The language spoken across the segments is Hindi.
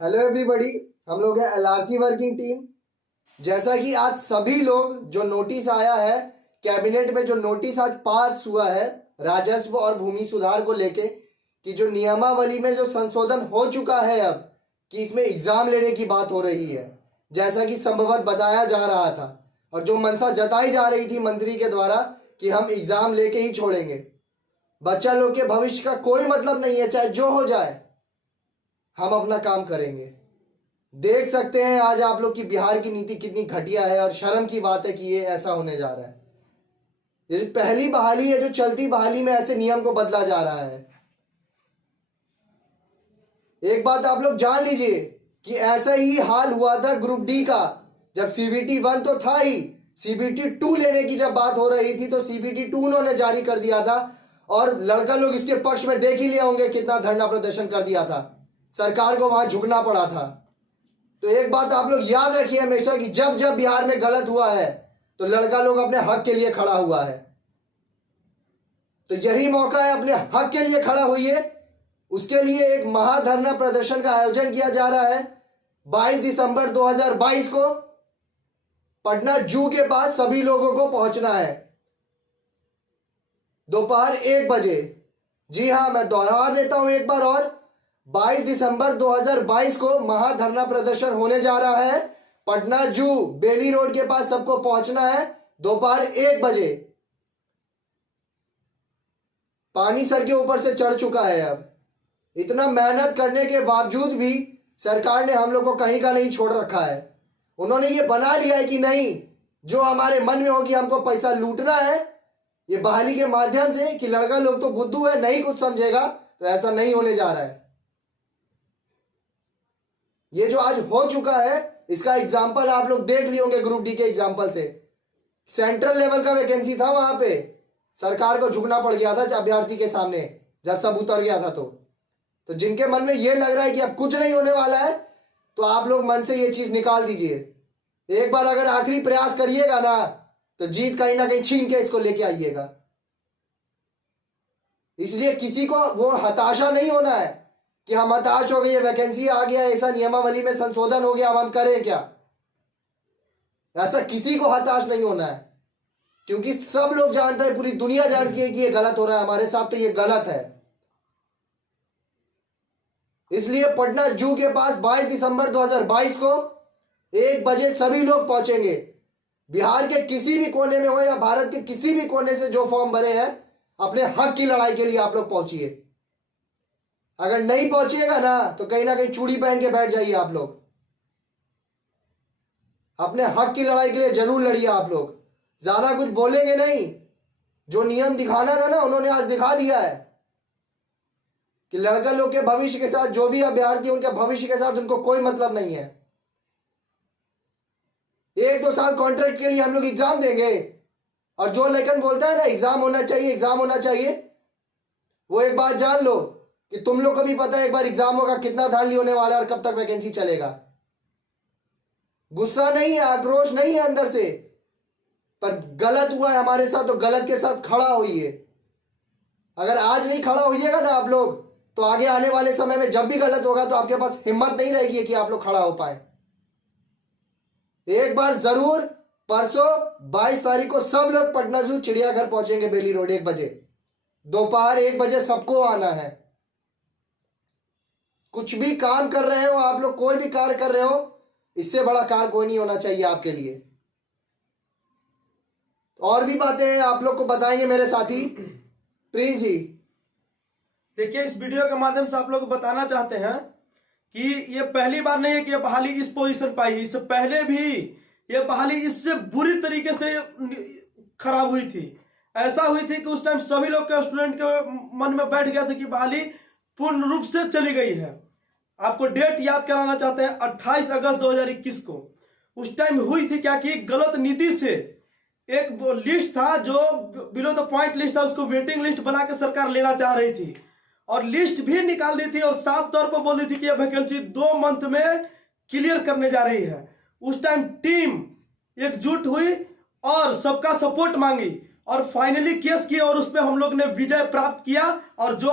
हेलो एवरीबॉडी, हम लोग हैं एलआरसी वर्किंग टीम। जैसा कि आज सभी लोग जो नोटिस आया है कैबिनेट में, जो नोटिस आज पास हुआ है राजस्व और भूमि सुधार को लेके, कि जो नियमावली में जो संशोधन हो चुका है अब, कि इसमें एग्जाम लेने की बात हो रही है, जैसा कि संभवतः बताया जा रहा था और जो मंशा जताई जा रही थी मंत्री के द्वारा कि हम एग्जाम लेके ही छोड़ेंगे। बच्चा लोग के भविष्य का कोई मतलब नहीं है, चाहे जो हो जाए, हम अपना काम करेंगे। देख सकते हैं आज आप लोग की बिहार की नीति कितनी घटिया है और शर्म की बात है कि ये ऐसा होने जा रहा है। ये पहली बहाली है जो चलती बहाली में ऐसे नियम को बदला जा रहा है। एक बात आप लोग जान लीजिए कि ऐसा ही हाल हुआ था ग्रुप डी का, जब सीबीटी 1 तो था ही, सीबीटी 2 लेने की जब बात हो रही थी तो सीबीटी 2 उन्होंने जारी कर दिया था और लड़का लोग इसके पक्ष में देख ही लिए होंगे कितना धरना प्रदर्शन कर दिया था, सरकार को वहां झुकना पड़ा था। तो एक बात आप लोग याद रखिए हमेशा कि जब जब बिहार में गलत हुआ है तो लड़का लोग अपने हक के लिए खड़ा हुआ है। तो यही मौका है, अपने हक के लिए खड़ा होइए। उसके लिए एक महाधरना प्रदर्शन का आयोजन किया जा रहा है 22 दिसंबर 2022 को पटना जू के पास सभी लोगों को पहुंचना है दोपहर 1 बजे। जी हां, मैं दोहरा देता हूं एक बार और, 22 दिसंबर 2022 को महाधरना प्रदर्शन होने जा रहा है पटना जू बेली रोड के पास, सबको पहुंचना है दोपहर 1 बजे। पानी सर के ऊपर से चढ़ चुका है। अब इतना मेहनत करने के बावजूद भी सरकार ने हम लोग को कहीं का नहीं छोड़ रखा है। उन्होंने ये बना लिया है कि नहीं, जो हमारे मन में होगी हमको पैसा लूटना है ये बहाली के माध्यम से, कि लड़का लोग तो बुद्धू है, नहीं कुछ समझेगा। तो ऐसा नहीं होने जा रहा है। ये जो आज हो चुका है इसका एग्जाम्पल आप लोग देख लिए होंगे ग्रुप डी के एग्जाम्पल से। सेंट्रल लेवल का वैकेंसी था, वहां पे सरकार को झुकना पड़ गया था अभ्यर्थी के सामने जब सब उतर गया था। तो जिनके मन में ये लग रहा है कि अब कुछ नहीं होने वाला है, तो आप लोग मन से ये चीज निकाल दीजिए। एक बार अगर आखिरी प्रयास करिएगा ना तो जीत कहीं ना कहीं छीन के इसको लेके आइएगा। इसलिए किसी को वो हताशा नहीं होना है कि हम हताश हो गए, वैकेंसी आ गया, ऐसा नियमावली में संशोधन हो गया, अब हम करें क्या। ऐसा किसी को हताश नहीं होना है, क्योंकि सब लोग जानते हैं, पूरी दुनिया जानती है कि ये गलत हो रहा है हमारे साथ, तो ये गलत है। इसलिए पटना जू के पास 22 दिसंबर 2022 को 1 बजे सभी लोग पहुंचेंगे। बिहार के किसी भी कोने में हो या भारत के किसी भी कोने से जो फॉर्म भरे हैं, अपने हक की लड़ाई के लिए आप लोग पहुंचिए। अगर नहीं पहुंचिएगा ना कहीं चूड़ी पहन के बैठ जाइए। आप लोग अपने हक की लड़ाई के लिए जरूर लड़िए। आप लोग ज्यादा कुछ बोलेंगे नहीं, जो नियम दिखाना था ना उन्होंने आज दिखा दिया है कि लड़का लोग के भविष्य के साथ, जो भी अभ्यर्थी उनके भविष्य के साथ उनको कोई मतलब नहीं है। 1-2 साल कॉन्ट्रैक्ट के लिए हम लोग एग्जाम देंगे, और जो लेकिन बोलता है ना एग्जाम होना चाहिए, एग्जाम होना चाहिए, वो एक बात जान लो कि तुम लोग को भी पता है एक बार एग्जाम होगा कितना धांधली होने वाला है और कब तक वैकेंसी चलेगा। गुस्सा नहीं है, आक्रोश नहीं है अंदर से, पर गलत हुआ है हमारे साथ तो गलत के साथ खड़ा होइए। अगर आज नहीं खड़ा होइएगा ना आप लोग, तो आगे आने वाले समय में जब भी गलत होगा तो आपके पास हिम्मत नहीं रहेगी कि आप लोग खड़ा हो पाए। एक बार जरूर परसों 22 तारीख को सब लोग पटना जू चिड़ियाघर पहुंचेंगे बेली रोड 1 बजे, दोपहर 1 बजे सबको आना है। कुछ भी काम कर रहे हो आप लोग, कोई भी कार्य कर रहे हो, इससे बड़ा कार्य कोई नहीं होना चाहिए आपके लिए। और भी बातें हैं आप लोग को बताएंगे मेरे साथी प्रिंस जी। देखिए, इस वीडियो के माध्यम से आप लोग को बताना चाहते हैं कि ये पहली बार नहीं है कि ये बहाली इस पोजीशन पाई। इससे पहले भी ये बहाली इससे बुरी तरीके से खराब हुई थी। ऐसा हुई थी कि उस टाइम सभी लोग के स्टूडेंट के मन में बैठ गया था कि बहाली पूर्ण रूप से चली गई है। आपको डेट याद कराना चाहते हैं, 28 अगस्त 2021 को उस टाइम हुई थी क्या कि गलत नीति से एक लिस्ट था जो बिलो द पॉइंट लिस्ट था, उसको वेटिंग लिस्ट बना के सरकार लेना चाह रही थी और लिस्ट भी निकाल दी थी और साफ तौर पर बोल दी थी कि यह वैकेंसी 2 मंथ में क्लियर करने जा रही है। उस टाइम टीम एकजुट हुई और सबका सपोर्ट मांगी और फाइनली केस किया और उस पर हम लोग ने विजय प्राप्त किया। और जो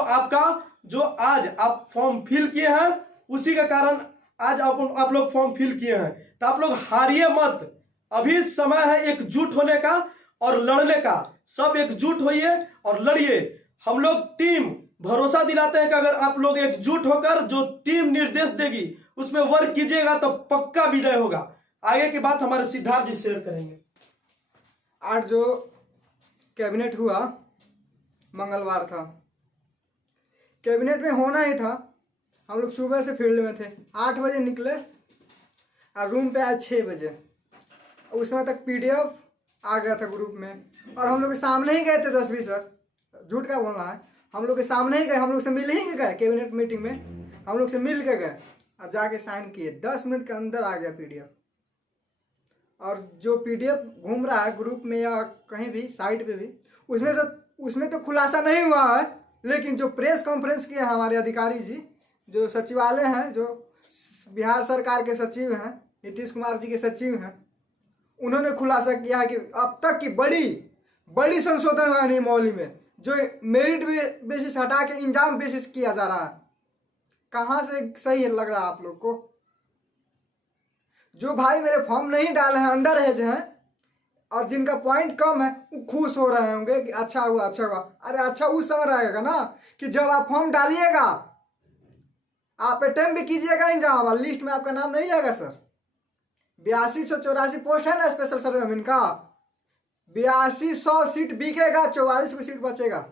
आज आप फॉर्म फिल किए हैं उसी के कारण आज आप लोग फॉर्म फिल किए हैं, तो आप लोग हारिए मत। अभी समय है एकजुट होने का और लड़ने का। सब एकजुट होइए और लड़िए। हम लोग टीम भरोसा दिलाते हैं कि अगर आप लोग एकजुट होकर जो टीम निर्देश देगी उसमें वर्क कीजिएगा तो पक्का विजय होगा। आगे की बात हमारे सिद्धार्थ जी शेयर करेंगे। आज जो कैबिनेट हुआ मंगलवार था, कैबिनेट में होना ही था। हम लोग सुबह से फील्ड में थे, 8 बजे निकले और रूम पे आए 6 बजे। उस समय तक पीडीएफ आ गया था ग्रुप में, और हम लोग के सामने ही गए थे 10-20 सर, झूठ क्या बोलना है, हम लोग के सामने ही गए, हम लोग से मिल ही गए। कैबिनेट मीटिंग में हम लोग से मिल के गए और जाके साइन किए। 10 मिनट के अंदर आ गया पीडीएफ। और जो पीडीएफ घूम रहा है ग्रुप में या कहीं भी साइट पे भी, उसमें तो खुलासा नहीं हुआ है, लेकिन जो प्रेस कॉन्फ्रेंस किए हैं हमारे अधिकारी जी, जो सचिवालय हैं, जो बिहार सरकार के सचिव हैं, नीतीश कुमार जी के सचिव हैं, उन्होंने खुलासा किया है कि अब तक की बड़ी संशोधन हुआ नहीं मौली में, जो मेरिट बेसिस हटा के इंजाम बेसिस किया जा रहा है। कहाँ से सही लग रहा है आप लोग को? जो भाई मेरे फॉर्म नहीं डाले हैं, अंडर एज हैं, और जिनका पॉइंट कम है, वो खुश हो रहे होंगे कि अच्छा हुआ अच्छा हुआ। अरे अच्छा उस समय रहेगा ना कि जब आप फॉर्म डालिएगा, आप अटेम्प्ट भी कीजिएगा इंजाम, लिस्ट में आपका नाम नहीं जाएगा सर। 8284 पोस्ट है ना स्पेशल सर्वे का, 8200 सीट बिकेगा, 44 को सीट बचेगा।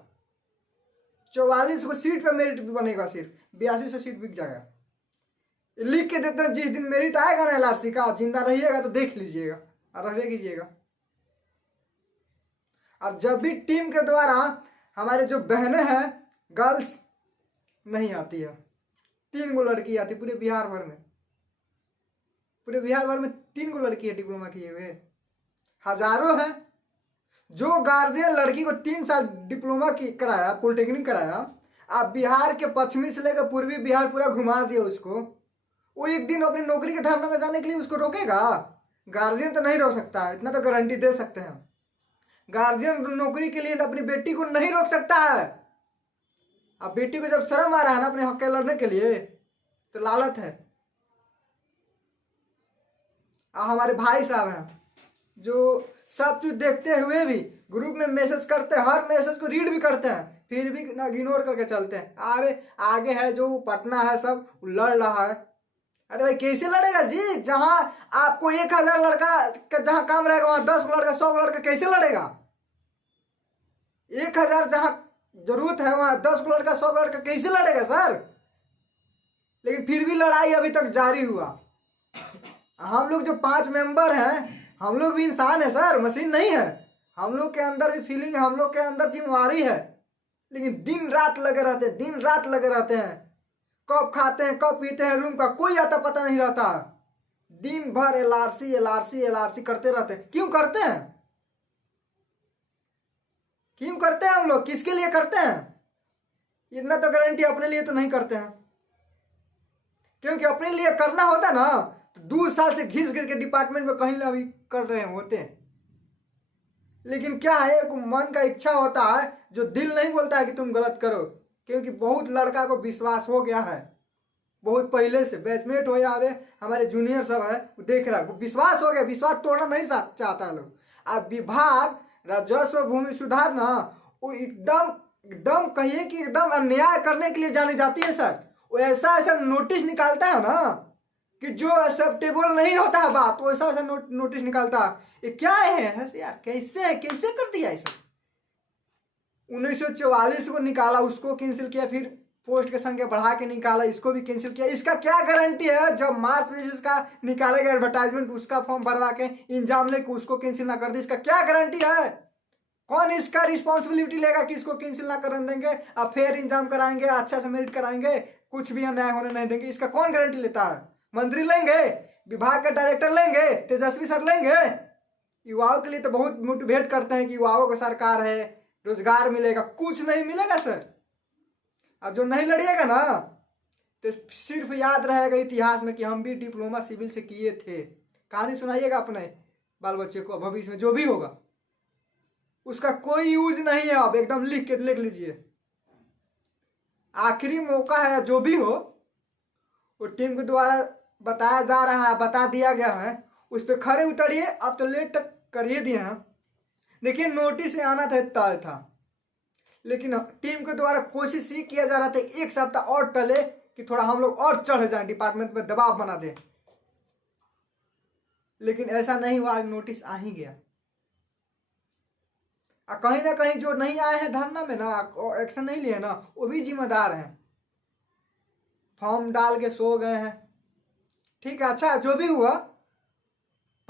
44 को सीट पे मेरिट भी बनेगा, सिर्फ 8200 सीट बिक जाएगा। लिख के देते हैं, जिस दिन मेरिट आएगा ना एलआरसी का, जिंदा रहिएगा तो देख लीजिएगा और रहे कीजिएगा। और जब भी टीम के द्वारा हमारे जो बहनें हैं, गर्ल्स नहीं आती है, 3 गो लड़की आती पूरे बिहार भर में। पूरे बिहार भर में 3 गो लड़की है डिप्लोमा किए हुए, हजारों हैं। जो गार्जियन लड़की को 3 साल डिप्लोमा की कराया, पॉलिटेक्निक कराया, आप बिहार के पश्चिमी से लेकर पूर्वी बिहार पूरा घुमा दिया उसको, वो एक दिन अपनी नौकरी के धरना में जाने के लिए उसको रोकेगा? गार्जियन तो नहीं रोक सकता है, इतना तो गारंटी दे सकते हैं। गार्जियन नौकरी के लिए अपनी बेटी को नहीं रोक सकता है। अब बेटी को जब शर्म आ रहा है ना अपने हक के लड़ने के लिए, तो लालच है। हमारे भाई साहब हैं जो सब चीज देखते हुए भी ग्रुप में मैसेज करते हैं, हर मैसेज को रीड भी करते हैं, फिर भी इग्नोर करके चलते हैं। अरे आगे है जो पटना है, सब लड़ रहा है। अरे भाई कैसे लड़ेगा जी? जहां आपको 1000 लड़का का जहां काम रहेगा, वहां 10 लड़का 100 लड़का कैसे लड़ेगा? 1000 जहां जरूरत है, वहां 10 लड़का 100 लड़का कैसे लड़ेगा सर? लेकिन फिर भी लड़ाई अभी तक जारी हुआ। हम लोग जो 5 मेंबर हैं, हम लोग भी इंसान है सर, मशीन नहीं है। हम लोग के अंदर भी फीलिंग है, हम लोग के अंदर जिम्मेवारी है, लेकिन दिन रात लगे रहते हैं, दिन रात लगे रहते हैं। कब खाते हैं कब पीते हैं, रूम का कोई आता पता नहीं रहता। दिन भर एलआरसी एलआरसी एलआरसी करते रहते हैं। क्यों करते हैं? क्यों करते हैं हम लोग? किसके लिए करते हैं? इतना तो गारंटी अपने लिए तो नहीं करते हैं, क्योंकि अपने लिए करना होता ना तो 2 साल से घिस घिस के डिपार्टमेंट में कहीं ना भी कर रहे होते हैं। लेकिन क्या है, एक मन का इच्छा होता है, जो दिल नहीं बोलता है कि तुम गलत करो, क्योंकि बहुत लड़का को विश्वास हो गया है, बहुत पहले से बैचमेट हो या हमारे जूनियर सब है, वो देख रहा है, वो विश्वास हो गया। विश्वास तोड़ना नहीं चाहता है लोग। अब विभाग राजस्व भूमि सुधार ना, वो एकदम कहिए कि एकदम अन्याय करने के लिए जानी जाती है सर। वो ऐसा ऐसा नोटिस निकालता है ना कि जो एक्सेप्टेबल नहीं होता है बात, वो ऐसा ऐसा नोटिस निकालता है। ये क्या है यार? कैसे कर दिया ऐसा? 1944 को निकाला, उसको कैंसिल किया, फिर पोस्ट की संख्या बढ़ा के निकाला, इसको भी कैंसिल किया। इसका क्या गारंटी है जब मार्च बेसिस का निकालेगा एडवर्टाइजमेंट, उसका फॉर्म भरवा के इंजाम लेके उसको कैंसिल ना कर दे? इसका क्या गारंटी है? कौन इसका रिस्पॉन्सिबिलिटी लेगा कि इसको कैंसिल ना करने देंगे, अब फिर इंजाम कराएंगे, अच्छा से मेरिट कराएंगे, कुछ भी अन्याय होने नहीं देंगे? इसका कौन गारंटी लेता है? मंत्री लेंगे, विभाग के डायरेक्टर लेंगे, तेजस्वी सर लेंगे। युवाओं के लिए तो बहुत मोटिवेट करते हैं कि युवाओं की सरकार है, रोजगार मिलेगा। कुछ नहीं मिलेगा सर। और जो नहीं लड़िएगा ना तो सिर्फ याद रहेगा इतिहास में कि हम भी डिप्लोमा सिविल से किए थे। कहानी सुनाइएगा अपने बाल बच्चे को, भविष्य में जो भी होगा उसका कोई यूज नहीं है। अब एकदम लिख लीजिए। आखिरी मौका है, जो भी हो वो टीम के द्वारा बताया जा रहा है, बता दिया गया है, उस पर खड़े उतरिए। अब तो लेट तक कर ही दिए हैं। देखिए नोटिस आना था, तय था, लेकिन टीम के द्वारा कोशिश ये किया जा रहा था एक सप्ताह और टले कि थोड़ा हम लोग और चढ़ जाएं, डिपार्टमेंट में दबाव बना दें, लेकिन ऐसा नहीं हुआ। आज नोटिस आ ही गया। कहीं ना कहीं जो नहीं आए हैं धरना में ना, एक्शन नहीं लिए ना, वो भी जिम्मेदार हैं। फॉर्म डाल के सो गए हैं, ठीक है। अच्छा जो भी हुआ,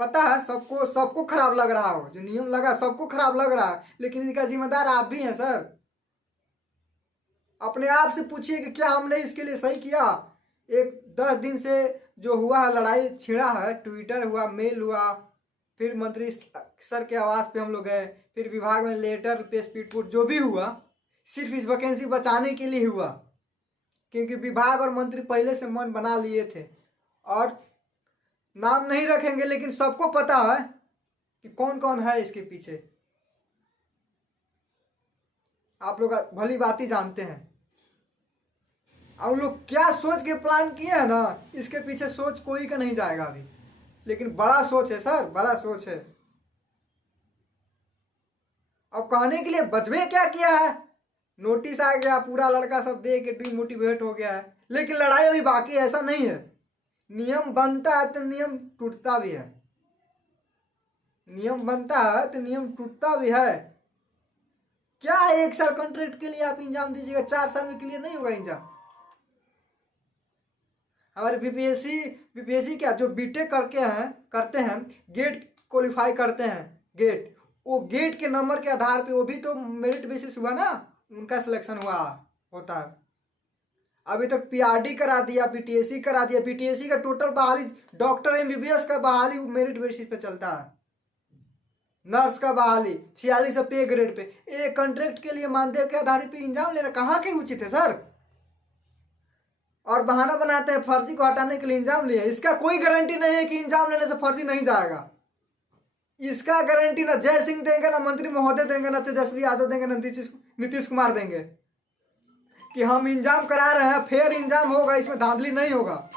पता है सबको खराब लग रहा हो, जो नियम लगा सबको खराब लग रहा है, लेकिन इनका जिम्मेदार आप भी हैं सर। अपने आप से पूछिए कि क्या हमने इसके लिए सही किया। एक 10 दिन से जो हुआ है, लड़ाई छिड़ा है, ट्विटर हुआ, मेल हुआ, फिर मंत्री सर के आवास पे हम लोग गए, फिर विभाग में लेटर पे स्पीड पोस्ट, जो भी हुआ सिर्फ इस वैकेंसी बचाने के लिए हुआ, क्योंकि विभाग और मंत्री पहले से मन बना लिए थे। और नाम नहीं रखेंगे, लेकिन सबको पता है कि कौन कौन है इसके पीछे। आप लोग भली भांति जानते हैं। और उन लोग क्या सोच के प्लान किए हैं ना, इसके पीछे सोच कोई का नहीं जाएगा अभी, लेकिन बड़ा सोच है सर, बड़ा सोच है। अब कहने के लिए बचवे क्या किया है, नोटिस आ गया, पूरा लड़का सब दे के डिमोटिवेट हो गया है, लेकिन लड़ाई अभी बाकी है, ऐसा नहीं है। नियम बनता है तो नियम टूटता भी है, नियम बनता है तो नियम टूटता भी है। क्या है 1 साल कॉन्ट्रैक्ट के लिए आप इंजाम दीजिएगा, 4 साल में क्लियर नहीं होगा इंजाम। हमारे बीपीएससी क्या जो बीटेक करते हैं, गेट क्वालिफाई करते हैं, गेट, वो गेट के नंबर के आधार पे, वो भी तो मेरिट बेसिस हुआ ना, उनका सिलेक्शन हुआ होता है। अभी तक पीआरडी करा दिया, बीटीएससी करा दिया। बीटीएससी का टोटल बहाली, डॉक्टर एमबीबीएस का बहाली मेरिट बेसिस पे चलता है, नर्स का बहाली 46 पे ग्रेड पे। एक कॉन्ट्रैक्ट के लिए मानदेय के आधार पे इंजाम लेना कहाँ के उचित है सर। और बहाना बनाते हैं फर्जी को हटाने के लिए इंजाम लिए। इसका कोई गारंटी नहीं है कि इंजाम लेने से फर्जी नहीं जाएगा। इसका गारंटी ना जय सिंह देंगे, ना मंत्री महोदय देंगे, ना तेजस्वी यादव देंगे, ना नीतीश कुमार देंगे कि हम इंजाम करा रहे हैं, फेयर इंजाम होगा, इसमें धांधली नहीं होगा।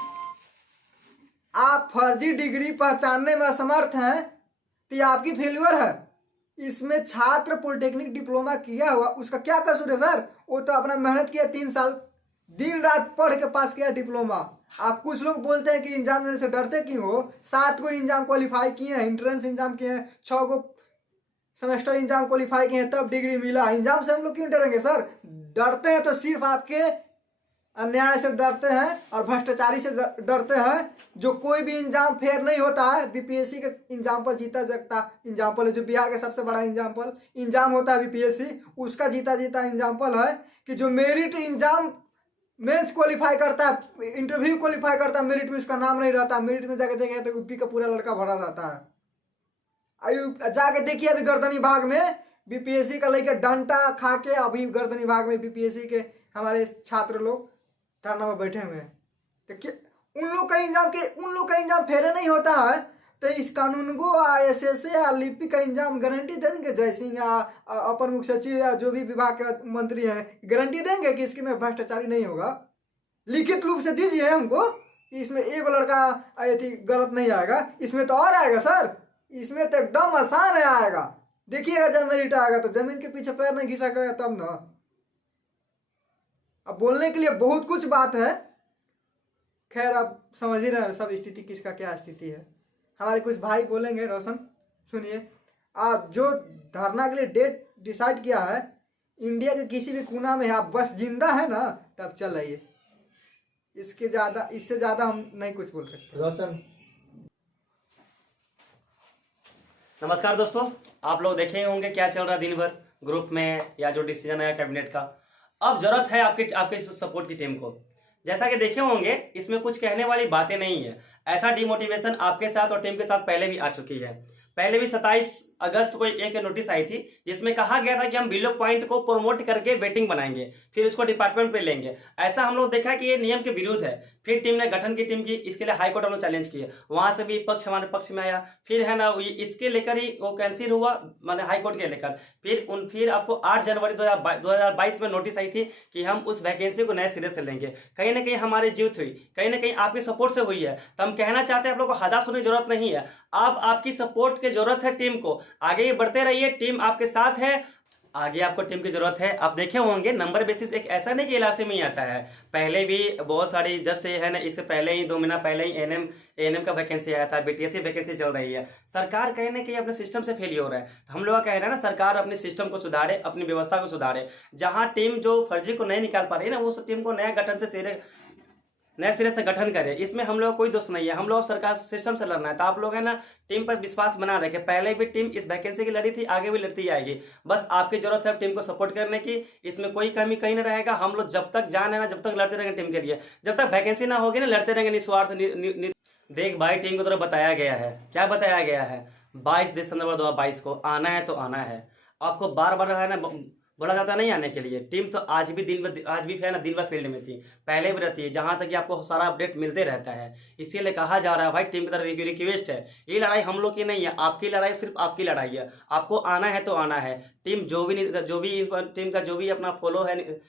आप फर्जी डिग्री पहचानने में असमर्थ हैं तो ये आपकी फेल्यूर है। इसमें छात्र पॉलिटेक्निक डिप्लोमा किया हुआ, उसका क्या कसूर है सर। वो तो अपना मेहनत किया, 3 साल दिन रात पढ़ के पास किया डिप्लोमा। आप कुछ लोग बोलते हैं कि इंजाम देने से डरते क्यों हो। 7 को इंजाम क्वालिफाई किए हैं, एंट्रेंस इंजाम किए हैं, 6 को सेमेस्टर इंजाम क्वालिफाई किए हैं, तब डिग्री मिला। इंजाम से हम लोग क्यों डरेंगे सर। डरते हैं तो सिर्फ आपके अन्याय से डरते हैं और भ्रष्टाचारी से डरते हैं। जो कोई भी इंजाम फेयर नहीं होता है। बीपीएससी के एग्जाम्पल जीता जागता एग्जाम्पल है, जो बिहार का सबसे बड़ा इंजाम होता है बीपीएससी, उसका जीता एग्जाम्पल है कि जो मेरिट इंजाम मेंस क्वालिफाई करता है, इंटरव्यू क्वालिफाई करता है, मेरिट में उसका नाम नहीं रहता। मेरिट में जाके देखें तो यूपी का पूरा लड़का भरा रहता है। जाके देखिए अभी गर्दनी भाग में बीपीएससी का लेकर डंटा खा के, अभी गर्दनी भाग में बीपीएससी के हमारे छात्र लोग धरना में बैठे हुए हैं। तो उन लोग का इंजाम फेयर नहीं होता है, तो इस कानून को एसएसए या लिपि का इंजाम गारंटी दे देंगे। जय सिंह या अपर मुख्य सचिव या जो भी विभाग के मंत्री हैं, गारंटी देंगे कि इसके में भ्रष्टाचारी नहीं होगा। लिखित रूप से दीजिए हमको कि इसमें एक लड़का गलत नहीं आएगा। इसमें तो और आएगा सर, इसमें तो एकदम आसान है आएगा। देखिएगा जब मेरिट आएगा तो जमीन के पीछे पैर नहीं घिसा करेगा तब ना। अब बोलने के लिए बहुत कुछ बात है, खैर आप समझ ही रहे हैं सब स्थिति किसका क्या स्थिति है। हमारे कुछ भाई बोलेंगे, रोशन सुनिए। आप जो धरना के लिए डेट डिसाइड किया है, इंडिया के किसी भी कोना में आप बस जिंदा है ना तब चल आइए। इससे ज़्यादा हम नहीं कुछ बोल सकते। रोशन। नमस्कार दोस्तों, आप लोग देखे होंगे क्या चल रहा है दिन भर ग्रुप में या जो डिसीजन आया कैबिनेट का। अब जरूरत है आपके सपोर्ट की टीम को। जैसा कि देखे होंगे इसमें कुछ कहने वाली बातें नहीं है। ऐसा डिमोटिवेशन आपके साथ और टीम के साथ पहले भी आ चुकी है। पहले भी 27 अगस्त को एक नोटिस आई थी जिसमें कहा गया था कि हम बिलो पॉइंट को प्रमोट करके बेटिंग बनाएंगे, फिर उसको डिपार्टमेंट पे लेंगे। ऐसा हम लोग देखा कि ये नियम के विरुद्ध है। फिर टीम ने गठन की टीम की, इसके लिए हाईकोर्ट हम लोग चैलेंज किए, वहां से भी पक्ष हमारे पक्ष में आया। फिर है ना इसके लेकर ही वो कैंसिल हुआ, माने हाईकोर्ट के लेकर। फिर आपको 8 जनवरी 2022 में नोटिस आई थी कि हम उस वैकेंसी को नए सिरे से लेंगे। कहीं ना कहीं हमारी जीत हुई, कहीं ना कहीं आपकी सपोर्ट से हुई है। तो हम कहना चाहते हैं आप लोग को हताश होने की जरूरत नहीं है। अब आपकी सपोर्ट की जरूरत है टीम को, आगे बढ़ते रहिए, टीम आपके साथ है, आगे आपको टीम की जरूरत है। आप देखे होंगे नंबर बेसिस एक ऐसा नहीं कि एलआरसी में ही आता है, पहले भी बहुत सारी जस्ट ये है ना, इससे पहले ही 2 महीना पहले ही एएनएम का वैकेंसी आया था, बीटीएस की वैकेंसी चल रही है। सरकार कहीं ना कहीं अपने सिस्टम से फेल हो रहा है। तो हम लोग का कह रहे हैं ना, सरकार अपने सिस्टम को सुधारे, अपनी व्यवस्था को सुधारे। जहां टीम जो फर्जी को नहीं निकाल पा रही है ना, उस टीम को नया गठन से नए सिरे से गठन करे। इसमें हम लोग कोई दोष नहीं है, हम लोग सरकार सिस्टम से लड़ना है। तो आप लोग है ना टीम पर विश्वास बना रहे कि पहले भी टीम इस वैकेंसी की लड़ी थी, आगे भी लड़ती आएगी। बस आपकी जरूरत है टीम को सपोर्ट करने की, इसमें कोई कमी कहीं नहीं रहेगा। हम लोग जब तक जान है ना, जब तक लड़ते रहेंगे टीम के लिए, जब तक वैकेंसी ना होगी ना, लड़ते रहेंगे निस्वार्थ। देख भाई, टीम को तरफ बताया गया है, क्या बताया गया है, 22 दिसंबर 2022 को आना है तो आना है। आपको बार बार है ना बोला जाता नहीं आने के लिए। टीम तो आज भी है ना दिन भर फील्ड में थी, पहले भी रहती है, जहां तक कि आपको सारा अपडेट मिलते रहता है। इसीलिए कहा जा रहा है भाई, टीम की तरफ रिक्वेस्ट है, ये लड़ाई हम लोग की नहीं है, आपकी लड़ाई, सिर्फ आपकी लड़ाई है। आपको आना है तो आना है। टीम जो भी टीम का जो भी अपना फॉलो है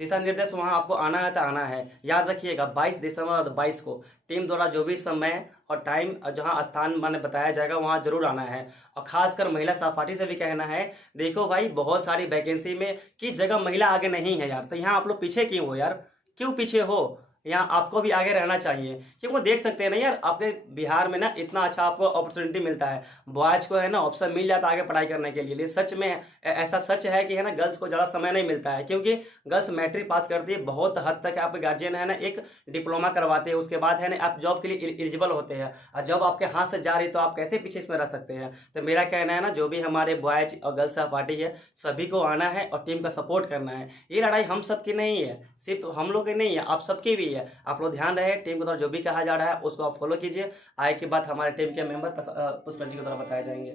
दिशा निर्देश, वहां आपको आना है तो आना है। याद रखिएगा 22 दिसंबर 2022 को टीम द्वारा जो भी समय और टाइम जहां स्थान माने बताया जाएगा, वहां जरूर आना है। और खासकर महिला सहपाठी से भी कहना है, देखो भाई बहुत सारी वैकेंसी में किस जगह महिला आगे नहीं है यार, तो यहाँ आप लोग पीछे क्यों हो यार, क्यों पीछे हो? यहाँ आपको भी आगे रहना चाहिए, क्योंकि वो देख सकते हैं ना यार, आपके बिहार में ना इतना अच्छा आपको अपॉर्चुनिटी मिलता है, बॉयज को है ना ऑप्शन मिल जाता है आगे पढ़ाई करने के लिए। सच में ऐसा सच है कि है ना गर्ल्स को ज़्यादा समय नहीं मिलता है, क्योंकि गर्ल्स मैट्रिक पास करती है, बहुत हद तक आपके गार्जियन है ना एक डिप्लोमा करवाते हैं, उसके बाद है ना आप जॉब के लिए एलिजिबल होते हैं। और जब आपके हाथ से जा रही तो आप कैसे पीछे इसमें रह सकते हैं? तो मेरा कहना है ना, जो भी हमारे बॉयज और गर्ल्स पार्टी है, सभी को आना है और टीम का सपोर्ट करना है। ये लड़ाई हम सबकी नहीं है, सिर्फ हम लोग की नहीं है, आप सबकी भी है। आप लोग ध्यान रहे, टीम के द्वारा जो भी कहा जा रहा है उसको आप फॉलो कीजिए। आगे की बात हमारे टीम के मेंबर पुष्कर जी के द्वारा बताए जाएंगे।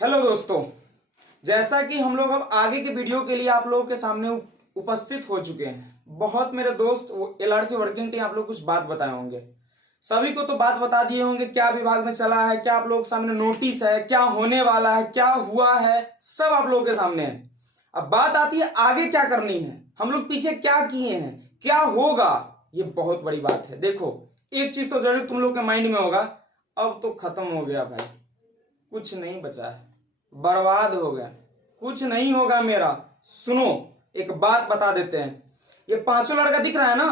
हेलो दोस्तों, जैसा कि हम लोग अब आगे के वीडियो के लिए आप लोगों के सामने उपस्थित हो चुके हैं, बहुत मेरे दोस्त एलआरसी वर्किंग टीम आप लोग कुछ बात बताए होंगे, सभी को तो बात बता दिए होंगे, क्या विभाग में चला है, क्या आप लोगों के सामने नोटिस है, क्या होने वाला है, क्या हुआ है, सब आप लोगों के सामने है। अब बात आती है आगे क्या करनी है, हम लोग पीछे क्या किए हैं, क्या होगा, ये बहुत बड़ी बात है। देखो एक चीज तो जरूर तुम लोग के माइंड में होगा, अब तो खत्म हो गया भाई, कुछ नहीं बचा है, बर्बाद हो गया, कुछ नहीं होगा मेरा। सुनो एक बात बता देते हैं, ये पांचों लड़का दिख रहा है ना,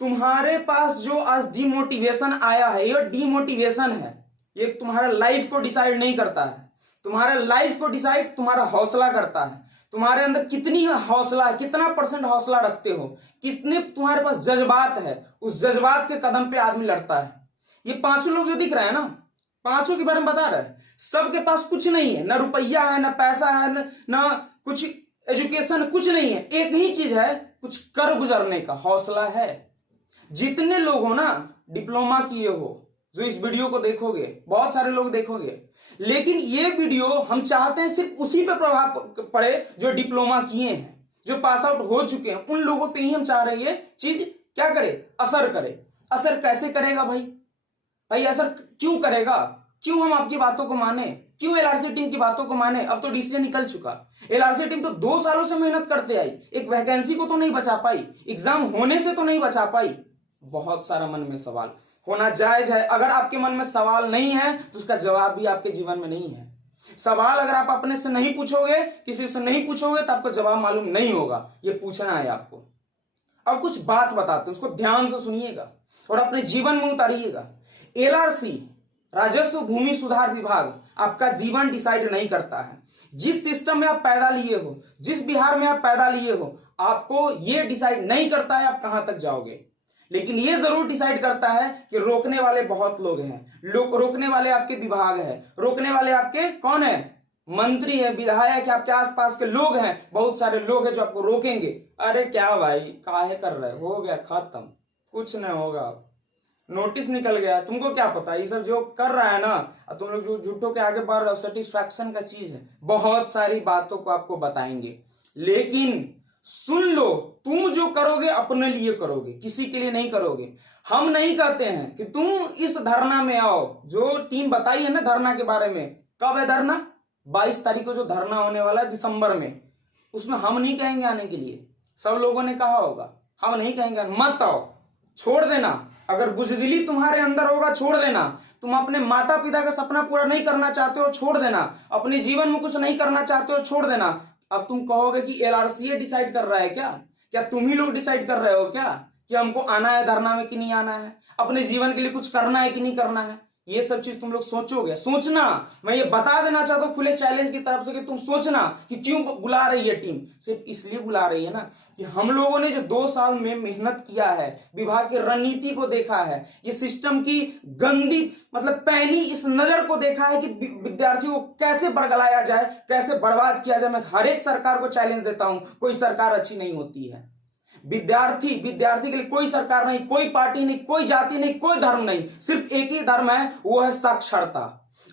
तुम्हारे पास जो आज डिमोटिवेशन आया है, ये डिमोटिवेशन है, ये तुम्हारा लाइफ को डिसाइड नहीं करता है। तुम्हारा लाइफ को डिसाइड तुम्हारा हौसला करता है, तुम्हारे अंदर कितनी हौसला है, कितना % हौसला रखते हो, कितने तुम्हारे पास जज्बात है, उस जज्बात के कदम पे आदमी लड़ता है। ये पांचों लोग जो दिख रहे हैं ना, पांचों के बारे में बता रहे हैं, सबके पास कुछ नहीं है, ना रुपया है, ना पैसा है, ना कुछ एजुकेशन, कुछ नहीं है। एक ही चीज है, कुछ कर गुजरने का हौसला है। जितने लोग हो ना डिप्लोमा किए हो, जो इस वीडियो को देखोगे, बहुत सारे लोग देखोगे, लेकिन ये वीडियो हम चाहते हैं सिर्फ उसी पे प्रभाव पड़े जो डिप्लोमा किए हैं, जो पास आउट हो चुके हैं, उन लोगों पे ही हम चाह रहे हैं ये चीज क्या करे, असर करे। असर कैसे करेगा भाई असर क्यों करेगा? क्यों हम आपकी बातों को माने, क्यों एलआरसी टीम की बातों को माने? अब तो डिसीजन निकल चुका। एलआरसी टीम तो 2 सालों से मेहनत करते आई, एक वैकेंसी को तो नहीं बचा पाई, एग्जाम होने से तो नहीं बचा पाई। बहुत सारा मन में सवाल होना जायज है। अगर आपके मन में सवाल नहीं है तो उसका जवाब भी आपके जीवन में नहीं है। सवाल अगर आप अपने से नहीं पूछोगे, किसी से नहीं पूछोगे, तो आपको जवाब मालूम नहीं होगा। ये पूछना है आपको। अब कुछ बात बताते हैं, उसको ध्यान से सुनिएगा और अपने जीवन में उतारिएगा। एलआरसी राजस्व भूमि सुधार विभाग आपका जीवन डिसाइड नहीं करता है। जिस सिस्टम में आप पैदा लिए हो, जिस बिहार में आप पैदा लिए हो, आपको यह डिसाइड नहीं करता है आप कहां तक जाओगे, लेकिन ये जरूर डिसाइड करता है कि रोकने वाले बहुत लोग हैं। रोकने वाले आपके विभाग है, रोकने वाले आपके कौन है, मंत्री है, विधायक है, आपके आसपास के लोग हैं, बहुत सारे लोग हैं जो आपको रोकेंगे। अरे क्या भाई काहे कर रहे हो गया, खत्म, कुछ नहीं होगा। नोटिस निकल गया, तुमको क्या पता ये सब जो कर रहा है ना, तुम लोग जो झूठों के आगे बढ़ रहे हो, सेटिस्फैक्शन का चीज है। बहुत सारी बातों को आपको बताएंगे, लेकिन सुन लो, तुम जो करोगे अपने लिए करोगे, किसी के लिए नहीं करोगे। हम नहीं कहते हैं कि तुम इस धरना में आओ, जो टीम बताई है ना धरना के बारे में। कब है धरना? 22 तारीख को जो धरना होने वाला है दिसंबर में, उसमें हम नहीं कहेंगे आने के लिए। सब लोगों ने कहा होगा, हम नहीं कहेंगे मत आओ, छोड़ देना। अगर बुजदिली तुम्हारे अंदर होगा, छोड़ देना। तुम अपने माता पिता का सपना पूरा नहीं करना चाहते हो, छोड़ देना। अपने जीवन में कुछ नहीं करना चाहते हो, छोड़ देना। अब तुम कहोगे कि एलआरसी डिसाइड कर रहा है क्या तुम ही लोग डिसाइड कर रहे हो क्या कि हमको आना है धरना में कि नहीं आना है, अपने जीवन के लिए कुछ करना है कि नहीं करना है? ये सब चीज तुम लोग सोचोगे, सोचना। मैं ये बता देना चाहता हूं खुले चैलेंज की तरफ से कि तुम सोचना कि क्यों बुला रही है टीम। सिर्फ इसलिए बुला रही है ना कि हम लोगों ने जो 2 साल में मेहनत किया है, विभाग की रणनीति को देखा है, ये सिस्टम की गंदी मतलब पैनी इस नजर को देखा है कि विद्यार्थियों को कैसे बरगलाया जाए, कैसे बर्बाद किया जाए। मैं हर एक सरकार को चैलेंज देता हूं, कोई सरकार अच्छी नहीं होती है। विद्यार्थी के लिए कोई सरकार नहीं, कोई पार्टी नहीं, कोई जाति नहीं, कोई धर्म नहीं, सिर्फ एक ही धर्म है, वो है साक्षरता।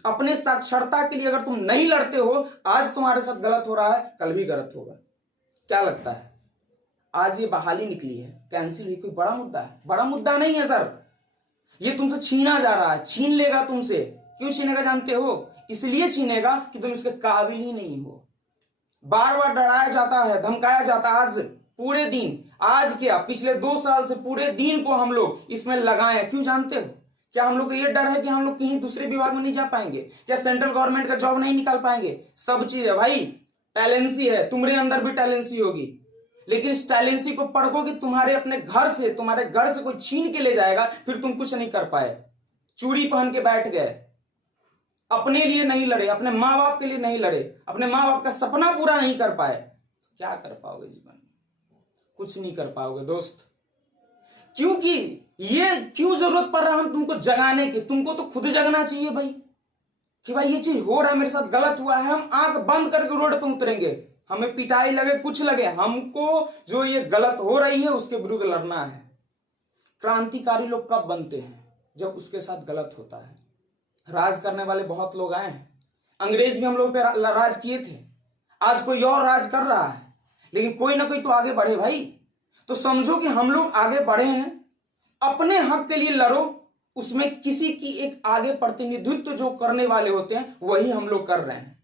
अपने साक्षरता के लिए अगर तुम नहीं लड़ते हो, आज तुम्हारे साथ गलत हो रहा है, कल भी गलत होगा। क्या लगता है? आज ये बहाली निकली है, कैंसिल हुई, कोई बड़ा मुद्दा है? बड़ा मुद्दा नहीं है सर, ये तुमसे छीना जा रहा है, छीन लेगा तुमसे। क्यों छीनेगा जानते हो? इसलिए छीनेगा कि तुम इसके काबिल ही नहीं हो। बार बार डराया जाता है, धमकाया जाता है। आज पूरे दिन, आज क्या पिछले 2 साल से पूरे दिन को हम लोग इसमें लगाए हैं। क्यों जानते हो? क्या हम लोग को ये डर है कि हम लोग कहीं दूसरे विभाग में नहीं जा पाएंगे? क्या सेंट्रल गवर्नमेंट का जॉब नहीं निकाल पाएंगे? सब चीज है भाई, टैलेंसी है, तुम्हारे अंदर भी टैलेंसी होगी, लेकिन इस टैलेंसी को पढ़ो कि तुम्हारे अपने घर से, तुम्हारे घर से कोई छीन के ले जाएगा, फिर तुम कुछ नहीं कर पाए। चूड़ी पहन के बैठ गए, अपने लिए नहीं लड़े, अपने माँ बाप के लिए नहीं लड़े, अपने माँ बाप का सपना पूरा नहीं कर पाए, क्या कर पाओगे जीवन में? कुछ नहीं कर पाओगे दोस्त। क्योंकि ये क्यों जरूरत पड़ रहा है हम तुमको जगाने की? तुमको तो खुद जगना चाहिए भाई कि भाई ये चीज हो रहा है, मेरे साथ गलत हुआ है। हम आंख बंद करके रोड पे उतरेंगे, हमें पिटाई लगे कुछ लगे, हमको जो ये गलत हो रही है उसके विरुद्ध लड़ना है। क्रांतिकारी लोग कब बनते हैं? जब उसके साथ गलत होता है। राज करने वाले बहुत लोग आए हैं, अंग्रेज भी हम लोग पे राज किए थे, आज कोई और राज कर रहा है, लेकिन कोई ना कोई तो आगे बढ़े भाई। तो समझो कि हम लोग आगे बढ़े हैं, अपने हक के लिए लड़ो। उसमें किसी की एक आगे प्रतिनिधित्व जो करने वाले होते हैं वही हम लोग कर रहे हैं।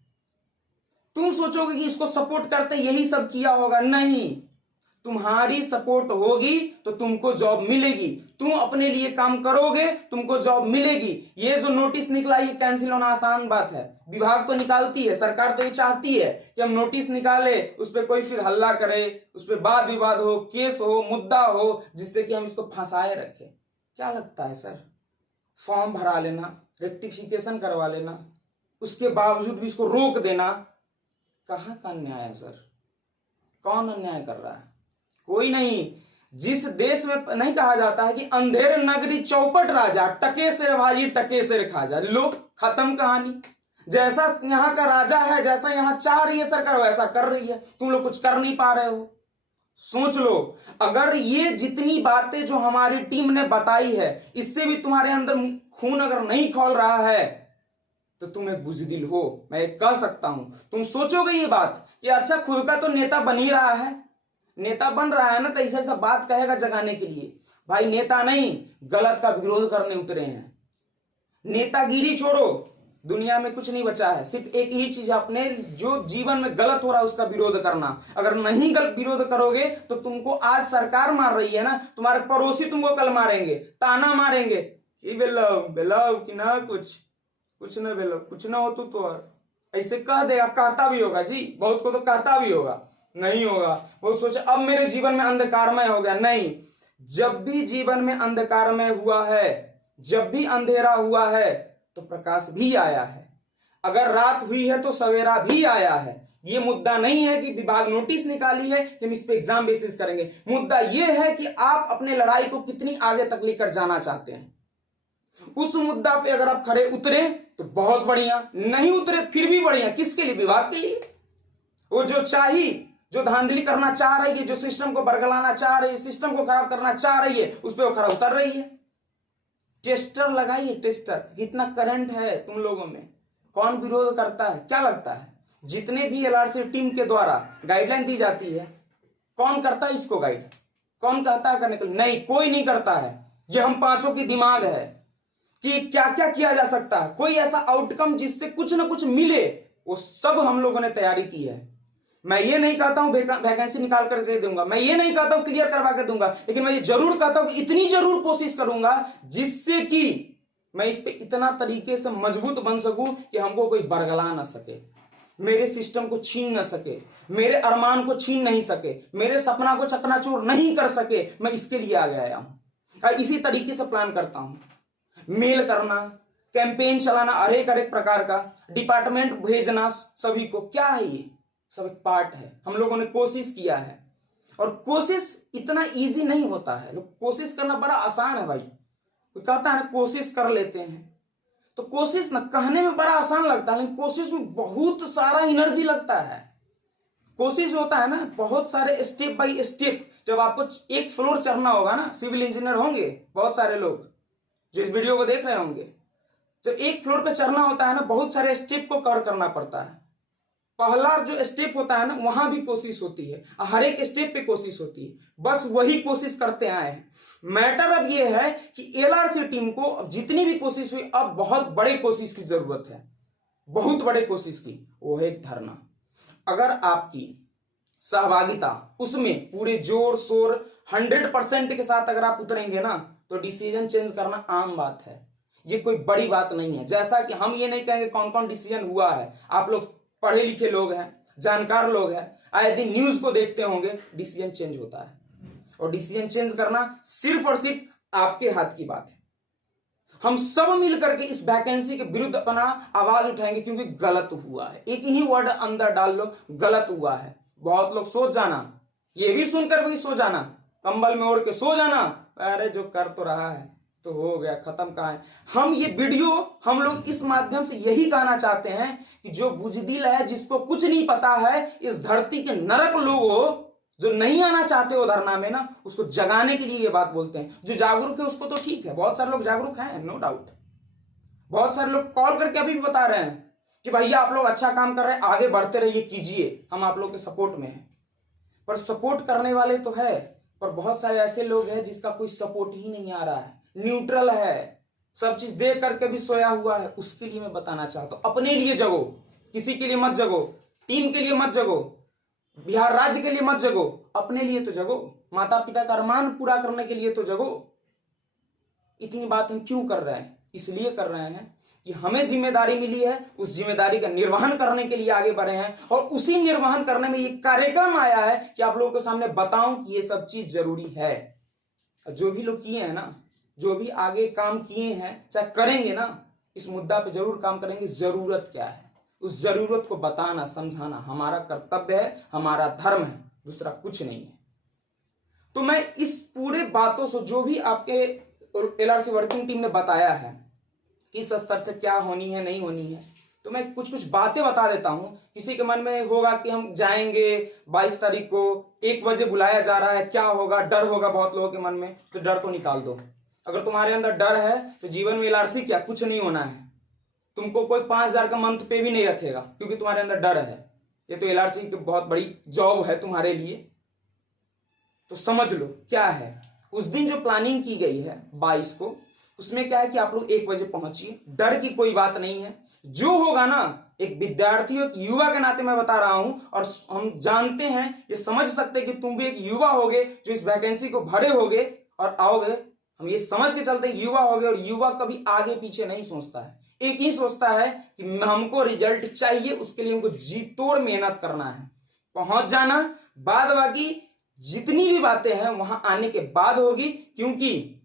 तुम सोचोगे कि इसको सपोर्ट करते यही सब किया होगा, नहीं। तुम्हारी सपोर्ट होगी तो तुमको जॉब मिलेगी, तुम अपने लिए काम करोगे तुमको जॉब मिलेगी। ये जो नोटिस निकला ये कैंसिल होना आसान बात है। विभाग तो निकालती है, सरकार तो ये चाहती है कि हम नोटिस निकाले, उस पर कोई फिर हल्ला करे, उस पर वाद विवाद हो, केस हो, मुद्दा हो, जिससे कि हम इसको फंसाए रखें। क्या लगता है सर? फॉर्म भरा लेना, रेक्टिफिकेशन करवा लेना, उसके बावजूद भी इसको रोक देना, कहाँ का अन्याय है सर? कौन अन्याय कर रहा है? कोई नहीं। जिस देश में नहीं कहा जाता है कि अंधेर नगरी चौपट राजा, टके से भाई टके से खाजा, लो खत्म कहानी। जैसा यहाँ का राजा है, जैसा यहाँ चाह रही है सरकार, वैसा कर रही है। तुम लोग कुछ कर नहीं पा रहे हो। सोच लो, अगर ये जितनी बातें जो हमारी टीम ने बताई है, इससे भी तुम्हारे अंदर खून अगर नहीं खौल रहा है तो तुम एक बुजदिल हो, मैं एक कह सकता हूं। तुम सोचोगे ये बात कि अच्छा खुद का तो नेता बन ही रहा है, नेता बन रहा है ना, तो ऐसा ऐसा बात कहेगा जगाने के लिए। भाई नेता नहीं, गलत का विरोध करने उतरे हैं। नेतागिरी छोड़ो, दुनिया में कुछ नहीं बचा है, सिर्फ एक ही चीज है, अपने जो जीवन में गलत हो रहा है उसका विरोध करना। अगर नहीं गलत विरोध करोगे तो तुमको आज सरकार मार रही है ना, तुम्हारे पड़ोसी तुमको कल मारेंगे, ताना मारेंगे कि बेलव कि ना कुछ ना बेलव, कुछ ना हो तो ऐसे कह देगा। कहता भी होगा जी, बहुत को तो कहता भी होगा, नहीं होगा। वो सोचे अब मेरे जीवन में अंधकारमय हो गया। नहीं, जब भी जीवन में अंधकारमय हुआ है, जब भी अंधेरा हुआ है तो प्रकाश भी आया है। अगर रात हुई है तो सवेरा भी आया है। ये मुद्दा नहीं है कि विभाग नोटिस निकाली है कि हम इस पे एग्जाम बेसिस करेंगे। मुद्दा यह है कि आप अपने लड़ाई को कितनी आगे तक लेकर जाना चाहते हैं। उस मुद्दा पे अगर आप खड़े उतरे तो बहुत बढ़िया, नहीं उतरे फिर भी बढ़िया। किसके लिए? विभाग के लिए। वो जो धांधली करना चाह रही है, जो सिस्टम को बरगलाना चाह रही है, सिस्टम को खराब करना चाह रही है, उस पर वो खरा उतर रही है। टेस्टर लगाइए, टेस्टर कितना करंट है तुम लोगों में, कौन विरोध करता है? क्या लगता है जितने भी एलआरसी टीम के द्वारा गाइडलाइन दी जाती है, कौन करता है इसको गाइड? कौन कहता है करने के लिए? नहीं, कोई नहीं करता है। ये हम पांचों की दिमाग है कि क्या क्या किया जा सकता है, कोई ऐसा आउटकम जिससे कुछ ना कुछ मिले, वो सब हम लोगों ने तैयारी की है। मैं ये नहीं कहता हूं वैकेंसी निकाल कर दे दूंगा, मैं ये नहीं कहता हूं क्लियर करवा के दूंगा, लेकिन मैं ये जरूर कहता हूं कि इतनी जरूर कोशिश करूंगा जिससे कि मैं इस पे इतना तरीके से मजबूत बन सकूं कि हमको कोई बरगला ना सके, मेरे सिस्टम को छीन ना सके, मेरे अरमान को छीन नहीं सके, मेरे सपना को चकनाचूर नहीं कर सके। मैं इसके लिए आगे आया हूं, इसी तरीके से प्लान करता हूं। मेल करना, कैंपेन चलाना, हर एक प्रकार का डिपार्टमेंट भेजना सभी को, क्या है ये सब एक पार्ट है। हम लोगों ने कोशिश किया है और कोशिश इतना इजी नहीं होता है। लोग कोशिश करना बड़ा आसान है भाई, कोई कहता है ना कोशिश कर लेते हैं, तो कोशिश ना कहने में बड़ा आसान लगता है, लेकिन कोशिश में बहुत सारा एनर्जी लगता है। कोशिश होता है ना बहुत सारे स्टेप बाय स्टेप। जब आपको एक फ्लोर चढ़ना होगा ना, सिविल इंजीनियर होंगे बहुत सारे लोग जो इस वीडियो को देख रहे होंगे, जब एक फ्लोर पे चढ़ना होता है ना, बहुत सारे स्टेप को कवर करना पड़ता है। पहला जो स्टेप होता है ना, वहां भी कोशिश होती है, हर एक स्टेप पे कोशिश होती है, बस वही कोशिश करते आए हैं। मैटर अब ये है कि एलआरसी टीम को अब जितनी भी कोशिश हुई, अब बहुत बड़े कोशिश की जरूरत है, बहुत बड़े कोशिश की। वो है एक धरना। अगर आपकी सहभागिता उसमें पूरे जोर शोर 100% के साथ अगर आप उतरेंगे ना, तो डिसीजन चेंज करना आम बात है, ये कोई बड़ी बात नहीं है। जैसा कि हम ये नहीं कहेंगे कौन कौन डिसीजन हुआ है, आप लोग पढ़े लिखे लोग हैं, जानकार लोग हैं, आए दिन न्यूज को देखते होंगे, डिसीजन चेंज होता है। और डिसीजन चेंज करना सिर्फ और सिर्फ आपके हाथ की बात है। हम सब मिलकर के इस वैकेंसी के विरुद्ध अपना आवाज उठाएंगे, क्योंकि गलत हुआ है। एक ही वर्ड अंदर डाल लो, गलत हुआ है। बहुत लोग सोच जाना, ये भी सुनकर भी सो जाना, कंबल में ओढ़ के सो जाना, अरे जो कर तो रहा है तो हो गया, खत्म कहां है। हम ये वीडियो हम लोग इस माध्यम से यही कहना चाहते हैं कि जो बुजदिल है, जिसको कुछ नहीं पता है, इस धरती के नरक लोग हो, जो नहीं आना चाहते हो धरना में ना, उसको जगाने के लिए ये बात बोलते हैं। जो जागरूक है उसको तो ठीक है, बहुत सारे लोग जागरूक हैं, नो डाउट। बहुत सारे लोग कॉल करके अभी भी बता रहे हैं कि भैया आप लोग अच्छा काम कर रहे हैं, आगे बढ़ते रहिए, कीजिए, हम आप लोग के सपोर्ट में हैं। पर सपोर्ट करने वाले तो है, पर बहुत सारे ऐसे लोग हैं जिसका कोई सपोर्ट ही नहीं आ रहा है, न्यूट्रल है, सब चीज देख करके भी सोया हुआ है। उसके लिए मैं बताना चाहता हूं, अपने लिए जगो, किसी के लिए मत जगो, टीम के लिए मत जगो, बिहार राज्य के लिए मत जगो, अपने लिए तो जगो, माता पिता का अरमान पूरा करने के लिए तो जगो। इतनी बात हम क्यों कर रहे हैं? इसलिए कर रहे हैं कि हमें जिम्मेदारी मिली है, उस जिम्मेदारी का निर्वहन करने के लिए आगे बढ़े हैं, और उसी निर्वहन करने में ये कार्यक्रम आया है कि आप लोगों के सामने बताऊं कि ये सब चीज जरूरी है। जो भी लोग किए हैं ना, जो भी आगे काम किए हैं, चाहे करेंगे ना, इस मुद्दा पे जरूर काम करेंगे। जरूरत क्या है, उस जरूरत को बताना समझाना हमारा कर्तव्य है, हमारा धर्म है, दूसरा कुछ नहीं है। तो मैं इस पूरे बातों से, जो भी आपके एलआरसी वर्किंग टीम ने बताया है किस स्तर से क्या होनी है नहीं होनी है, तो मैं कुछ कुछ बातें बता देता हूं। किसी के मन में होगा कि हम जाएंगे 22 तारीख को 1 बजे बुलाया जा रहा है, क्या होगा, डर होगा बहुत लोगों के मन में, तो डर तो निकाल दो। अगर तुम्हारे अंदर डर है तो जीवन में एलआरसी क्या, कुछ नहीं होना है। तुमको कोई 5,000 का मंथ पे भी नहीं रखेगा, क्योंकि तुम्हारे अंदर डर है। ये तो एलआरसी की बहुत बड़ी जॉब है तुम्हारे लिए, तो समझ लो क्या है। उस दिन जो प्लानिंग की गई है 22 को, उसमें क्या है कि आप लोग 1 बजे पहुंचिए, डर की कोई बात नहीं है। जो होगा ना, एक विद्यार्थी और युवा के नाते मैं बता रहा हूं, और हम जानते हैं, ये समझ सकते हैं कि तुम भी एक युवा होगे जो इस वैकेंसी को भरे होगे और आओगे। हम ये समझ के चलते हैं युवा होगे, और युवा कभी आगे पीछे नहीं सोचता है, एक ही सोचता है कि हमको रिजल्ट चाहिए, उसके लिए हमको जी तोड़ मेहनत करना है, पहुंच जाना। बाद बाकी जितनी भी बातें हैं वहां आने के बाद होगी, क्योंकि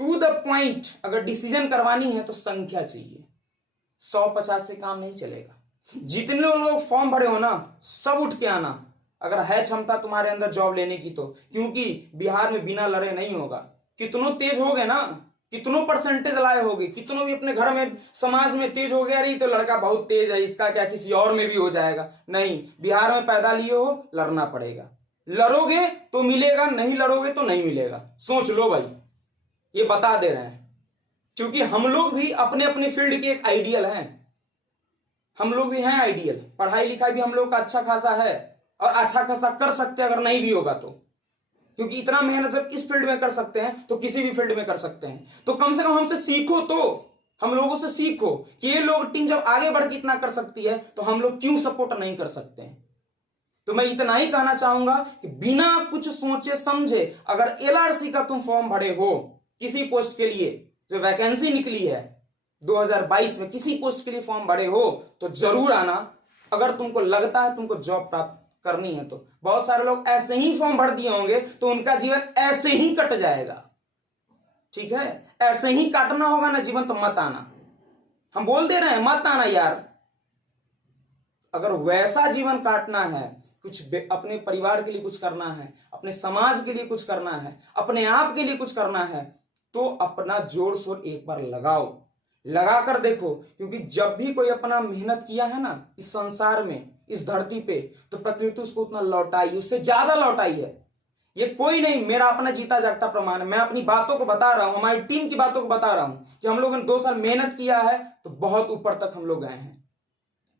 टू द पॉइंट अगर डिसीजन करवानी है तो संख्या चाहिए, 150 से काम नहीं चलेगा। जितने लोग फॉर्म भरे हो ना, सब उठ के आना, अगर है क्षमता तुम्हारे अंदर जॉब लेने की तो, क्योंकि बिहार में बिना लड़े नहीं होगा। कितनों तेज हो गए ना, कितनों परसेंटेज लाए होगे, कितनों भी अपने घर में समाज में तेज हो गया, रही तो लड़का बहुत तेज है, इसका क्या किसी और में भी हो जाएगा। नहीं, बिहार में पैदा लिए हो, लड़ना पड़ेगा। लड़ोगे तो मिलेगा, नहीं लड़ोगे तो नहीं मिलेगा। सोच लो भाई, ये बता दे रहे हैं। क्योंकि हम लोग भी अपने अपने फील्ड के एक आइडियल हैं। हम लोग भी हैं आइडियल, पढ़ाई लिखाई भी हम लोग का अच्छा खासा है और अच्छा खासा कर सकते हैं अगर नहीं भी होगा तो, क्योंकि इतना मेहनत जब इस फील्ड में कर सकते हैं तो किसी भी फील्ड में कर सकते हैं। तो कम से कम हमसे सीखो, तो हम लोगों से सीखो कि ये लोग टीम जब आगे बढ़ के इतना कर सकती है तो हम लोग क्यों सपोर्ट नहीं कर सकते हैं। तो मैं इतना ही कहना चाहूंगा कि बिना कुछ सोचे समझे अगर एलआरसी का तुम फॉर्म भरे हो किसी पोस्ट के लिए, जो वैकेंसी निकली है 2022 में, किसी पोस्ट के लिए फॉर्म भरे हो तो जरूर आना। अगर तुमको लगता है तुमको जॉब प्राप्त करनी है तो बहुत सारे लोग ऐसे ही फॉर्म भर दिए होंगे तो उनका जीवन ऐसे ही कट जाएगा। ठीक है, ऐसे ही काटना होगा ना जीवन तो मत आना। हम बोल दे रहे हैं मत आना यार। अगर वैसा जीवन काटना है, कुछ अपने परिवार के लिए कुछ करना है, अपने समाज के लिए कुछ करना है, अपने आप के लिए कुछ करना है, तो अपना जोर शोर एक बार लगाओ, लगा कर देखो। क्योंकि जब भी कोई अपना मेहनत किया है ना इस संसार में, इस धरती पे, तो प्रकृति उसको उतना लौटाई, उससे ज्यादा लौटाई है। ये कोई नहीं, मेरा अपना जीता जागता प्रमाण है। मैं अपनी बातों को बता रहा हूं, हमारी टीम की बातों को बता रहा हूं कि हम लोगों ने 2 साल मेहनत किया है तो बहुत ऊपर तक हम लोग गए हैं,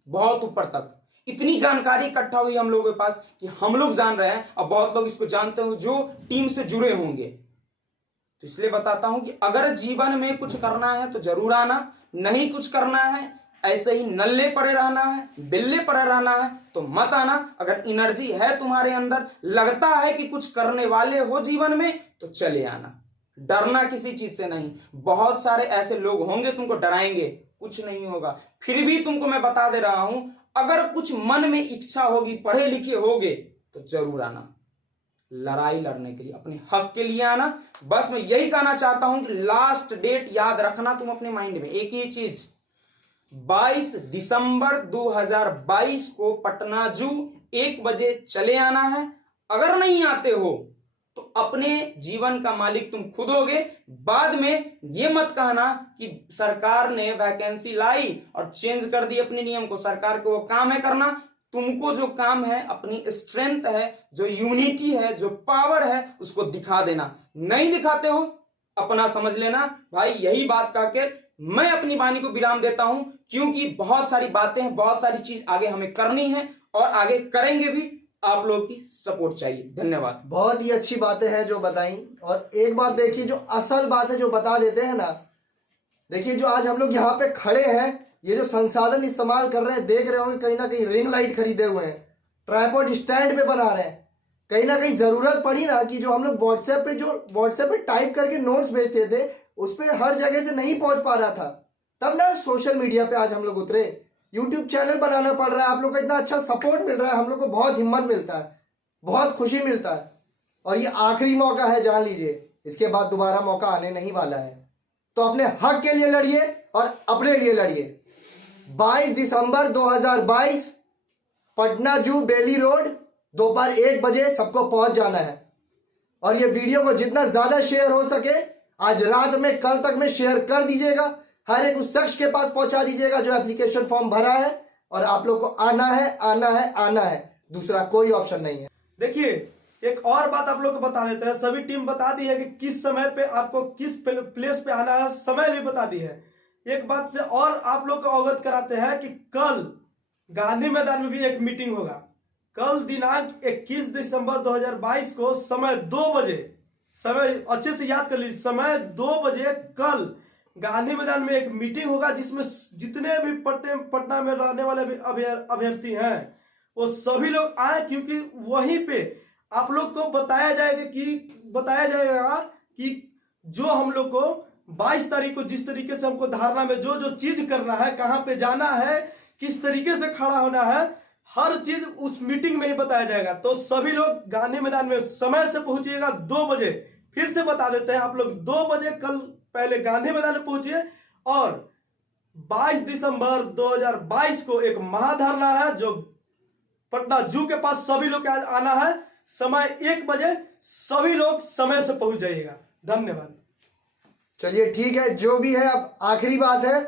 बहुत ऊपर तक। इतनी जानकारी इकट्ठा हुई हम लोगों के पास कि हम लोग जान रहे हैं और बहुत लोग इसको जानते हो जो टीम से जुड़े होंगे। तो इसलिए बताता हूं कि अगर जीवन में कुछ करना है तो जरूर आना, नहीं कुछ करना है, ऐसे ही नल्ले पड़े रहना है, बिल्ले पड़े रहना है तो मत आना। अगर एनर्जी है तुम्हारे अंदर, लगता है कि कुछ करने वाले हो जीवन में, तो चले आना। डरना किसी चीज से नहीं। बहुत सारे ऐसे लोग होंगे तुमको डराएंगे, कुछ नहीं होगा। फिर भी तुमको मैं बता दे रहा हूं, अगर कुछ मन में इच्छा होगी, पढ़े लिखे होगे, तो जरूर आना, लड़ाई लड़ने के लिए, अपने हक के लिए आना। बस मैं यही कहना चाहता हूं कि लास्ट डेट याद रखना तुम अपने माइंड में, एक ही चीज, 22 दिसंबर 2022 को पटना जू 1 बजे चले आना है। अगर नहीं आते हो तो अपने जीवन का मालिक तुम खुद होगे। बाद में ये मत कहना कि सरकार ने वैकेंसी लाई और चेंज कर दी अपने नियम को। सरकार को वो काम है करना, तुमको जो काम है, अपनी स्ट्रेंथ है, जो यूनिटी है, जो पावर है, उसको दिखा देना। नहीं दिखाते हो अपना समझ लेना भाई। यही बात कहकर मैं अपनी वाणी को विराम देता हूं, क्योंकि बहुत सारी बातें हैं, बहुत सारी चीज आगे हमें करनी है और आगे करेंगे भी। आप लोगों की सपोर्ट चाहिए। धन्यवाद। बहुत ही अच्छी बातें हैं जो बताई। और एक बात देखिए, जो असल बात है जो बता देते हैं ना, देखिए जो आज हम लोग यहाँ पे खड़े हैं, ये जो संसाधन इस्तेमाल कर रहे हैं, देख रहे होंगे कहीं ना कहीं रिंग लाइट खरीदे हुए हैं, ट्राइपॉड स्टैंड पे बना रहे हैं। कहीं ना कहीं जरूरत पड़ी ना कि जो हम लोग व्हाट्सएप पे टाइप करके नोट्स भेजते थे, उस पर हर जगह से नहीं पहुंच पा रहा था, तब ना सोशल मीडिया पे आज हम लोग उतरे। यूट्यूब चैनल बनाना पड़ रहा है, आप लोग का इतना अच्छा सपोर्ट मिल रहा है, हम लोग को बहुत हिम्मत मिलता है, बहुत खुशी मिलता है। और ये आखिरी मौका है, जान लीजिए, इसके बाद दोबारा मौका आने नहीं वाला है। तो अपने हक के लिए लड़िए और अपने लिए लड़िए। 22 दिसंबर 2022 पटना जू बेली रोड, दोपहर 1 बजे सबको पहुंच जाना है। और ये वीडियो को जितना ज्यादा शेयर हो सके आज रात में, कल तक में शेयर कर दीजिएगा। हर एक उस शख्स के पास पहुंचा दीजिएगा जो एप्लीकेशन फॉर्म भरा है। और आप लोग को आना है, आना है, आना है, दूसरा कोई ऑप्शन नहीं है। देखिए एक और बात आप लोग को बता देते हैं। सभी टीम बता दी है कि किस समय पे आपको किस प्लेस पे आना है, समय भी बता दी है। एक बात से और आप लोग को अवगत कराते हैं कि कल गांधी मैदान में भी एक मीटिंग होगा। कल दिनांक 21 दिसंबर 2022 को समय 2 बजे, समय अच्छे से याद कर लीजिए, समय 2 बजे कल गांधी मैदान में एक मीटिंग होगा, जिसमें जितने भी पटना में रहने वाले अभ्यर्थी हैं वो सभी लोग आए, क्योंकि वहीं पे आप लोग को बताया जाएगा कि जो हम लोग को 22 तारीख को जिस तरीके से हमको धारणा में जो जो चीज करना है, कहाँ पे जाना है, किस तरीके से खड़ा होना है, हर चीज उस मीटिंग में ही बताया जाएगा। तो सभी लोग गांधी मैदान में समय से पहुंचिएगा 2 बजे। फिर से बता देते हैं, आप लोग 2 बजे कल पहले गांधी मैदान में पहुंचिए। और 22 दिसंबर 2022 को एक महाधरना है जो पटना जू के पास सभी लोग आना है। समय 1 बजे, सभी लोग समय से पहुंच जाइएगा। धन्यवाद। चलिए ठीक है, जो भी है, अब आखिरी बात है,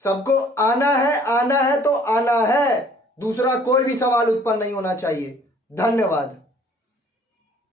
सबको आना है तो आना है, दूसरा कोई भी सवाल उत्पन्न नहीं होना चाहिए। धन्यवाद।